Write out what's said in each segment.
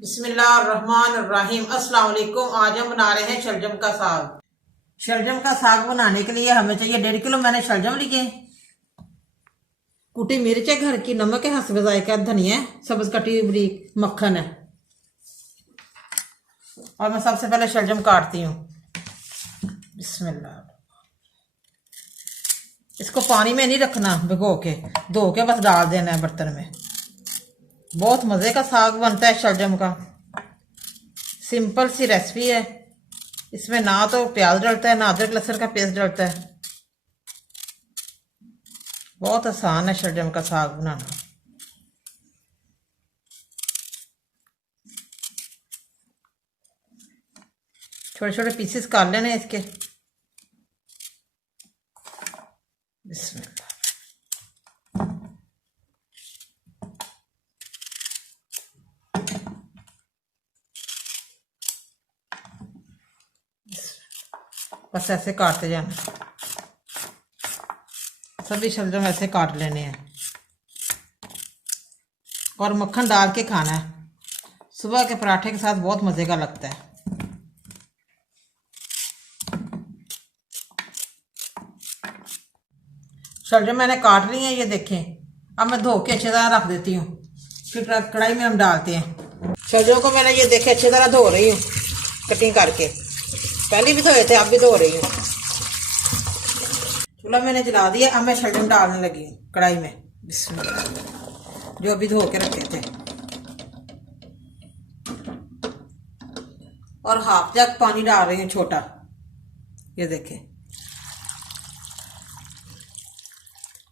बिस्मिल्लाहिर्रहमानिर्रहीम। अस्सलाम वालेकुम। आज हम बना रहे हैं शलजम का साग। शलजम का साग बनाने के लिए हमें चाहिए 1.5 किलो मैंने शलजम लिए, कुटी मिर्च है घर की, नमक है, हस्बे जायका, धनिया है, सब्ज कटी बरीक, मक्खन है। और मैं सबसे पहले शलजम काटती हूँ। बिस्मिल्लाह। इसको पानी में नहीं रखना, भिगो के धो के बस डाल देना है बर्तन में। बहुत मज़े का साग बनता है शलजम का। सिंपल सी रेसिपी है। इसमें ना तो प्याज डलता है ना अदरक लहसुन का पेस्ट डलता है। बहुत आसान है शलजम का साग बनाना। छोटे छोटे पीसेस कर लेने इसके। बिस्मिल्लाह। बस ऐसे काटते जाना। सभी शलजम ऐसे काट लेने हैं और मक्खन डाल के खाना है। सुबह के पराठे के साथ बहुत मज़े का लगता है। शलजम मैंने काट ली है, ये देखें। अब मैं धो के अच्छी तरह रख देती हूँ, फिर कढ़ाई में हम डालते हैं। शलजम को मैंने ये देखे अच्छी तरह धो रही हूँ कटिंग करके। पहले भी धोए थे, अब भी धो रही हूँ। चूल्हा मैंने जला दिया। अब मैं शलजम डालने लगी हूँ कढ़ाई में। बिस्मिल्लाह। जो अभी धो के रखे थे। और हाफ जग पानी डाल रही हूँ छोटा, ये देखें।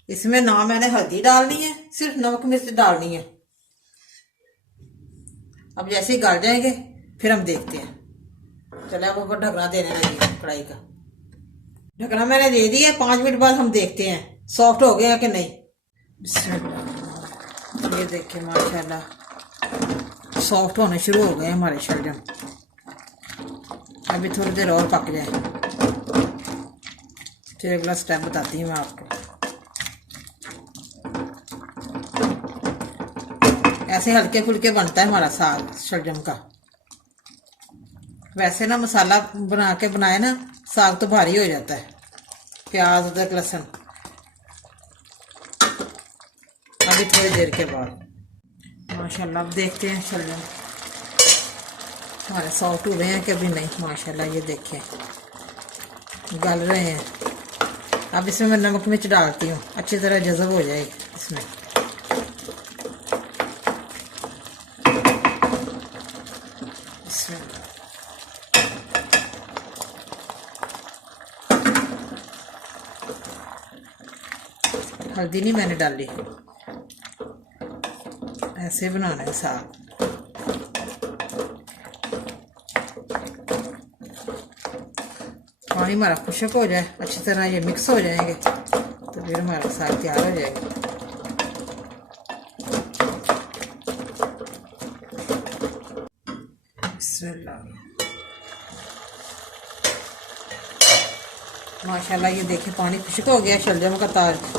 इसमें ना मैंने हल्दी डालनी है, सिर्फ नमक मिर्च डालनी है। अब जैसे ही गल जाएंगे फिर हम देखते हैं। चले अब ऊपर ढकना देने लगी कढ़ाई का। ढकना मैंने दे दिया। 5 मिनट बाद हम देखते हैं सॉफ्ट हो गया कि नहीं। ये देखिए माशाल्लाह सॉफ्ट होने शुरू हो गए हमारे शलजम। अभी थोड़ी देर और पक जाए फिर अगला स्टेप बताती हूँ मैं आपको। ऐसे हल्के फुल्के बनता है हमारा साग शलजम का। वैसे ना मसाला बना के बनाए ना साग तो भारी हो जाता है। प्याज अदरक लहसुन। अभी थोड़ी देर के बाद माशाल्लाह अब देखते हैं शलजम हमारे सॉफ्ट हुए हैं कि अभी नहीं। माशाल्लाह ये देखें गल रहे हैं। अब इसमें मैं नमक मिर्च डालती हूँ, अच्छी तरह जज़ब हो जाएगी इसमें। हल्दी नहीं मैंने डाली। ऐसे बनाना है साग। पानी हमारा खुश्क हो जाए, अच्छी तरह ये मिक्स हो जाएंगे तो फिर हमारा साग तैयार हो जाएगा। बिस्मिल्लाह। माशाल्लाह ये देखें पानी खुश्क हो गया। शलजम का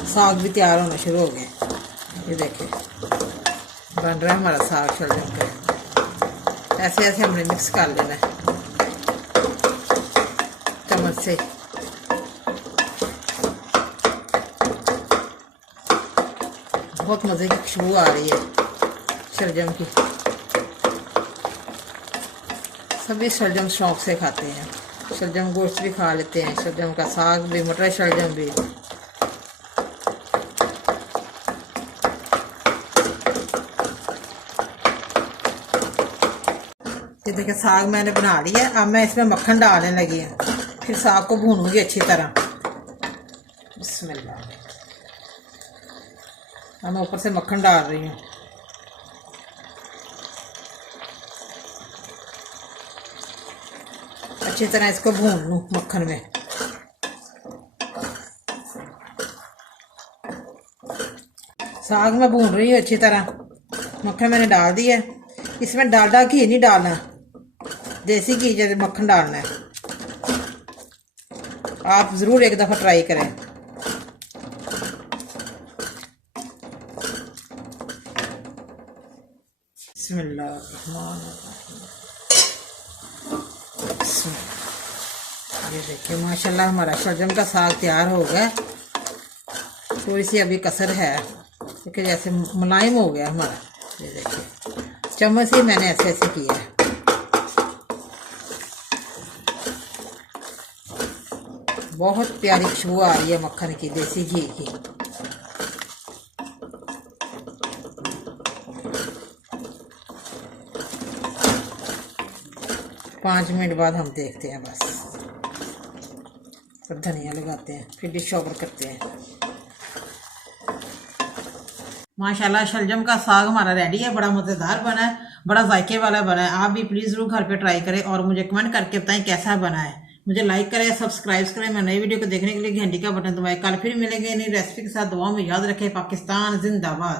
साग भी तैयार होना शुरू हो गया। ये देखें बन रहा है हमारा साग शलजम का। ऐसे ऐसे हमने मिक्स कर लेना है चम्मच से। बहुत मज़े की खुशबू आ रही है शलजम की। सभी शलजम शौक से खाते हैं। शलजम गोश्त भी खा लेते हैं, शलजम का साग भी, मटर शलजम भी। ये देखिए साग मैंने बना लिया। अब मैं इसमें मक्खन डालने लगी हूँ, फिर साग को भूनूंगी अच्छी तरह। बिस्मिल्लाह। अब मैं ऊपर से मक्खन डाल रही हूँ। अच्छी तरह इसको भून लूँ मक्खन में। साग में भून रही हूँ अच्छी तरह। मक्खन मैंने डाल दिया। इसमें डालडा घी नहीं डालना, देसी घी जैसे मक्खन डालना है। आप ज़रूर एक दफ़ा ट्राई करें। ये देखिए माशाल्लाह हमारा शलजम का साग तैयार हो गया। थोड़ी सी अभी कसर है क्योंकि जैसे मुलायम हो गया हमारा। ये देखिए चम्मच से मैंने ऐसे ऐसे किया है। बहुत प्यारी खुशबू आ रही है मक्खन की, देसी घी की। पाँच मिनट बाद हम देखते हैं बस, फिर धनिया लगाते हैं, फिर डिश ओवर करते हैं। माशाल्लाह शलजम का साग हमारा रेडी है। बड़ा मज़ेदार बना है, बड़ा जायके वाला बना है। आप भी प्लीज़ ज़रूर घर पे ट्राई करें और मुझे कमेंट करके बताएं कैसा बना है। मुझे लाइक करें, सब्सक्राइब करें। मैं नई वीडियो को देखने के लिए घंटी का बटन दबाएं। कल फिर मिलेंगे नई रेसिपी के साथ। दुआ में याद रखें। पाकिस्तान जिंदाबाद।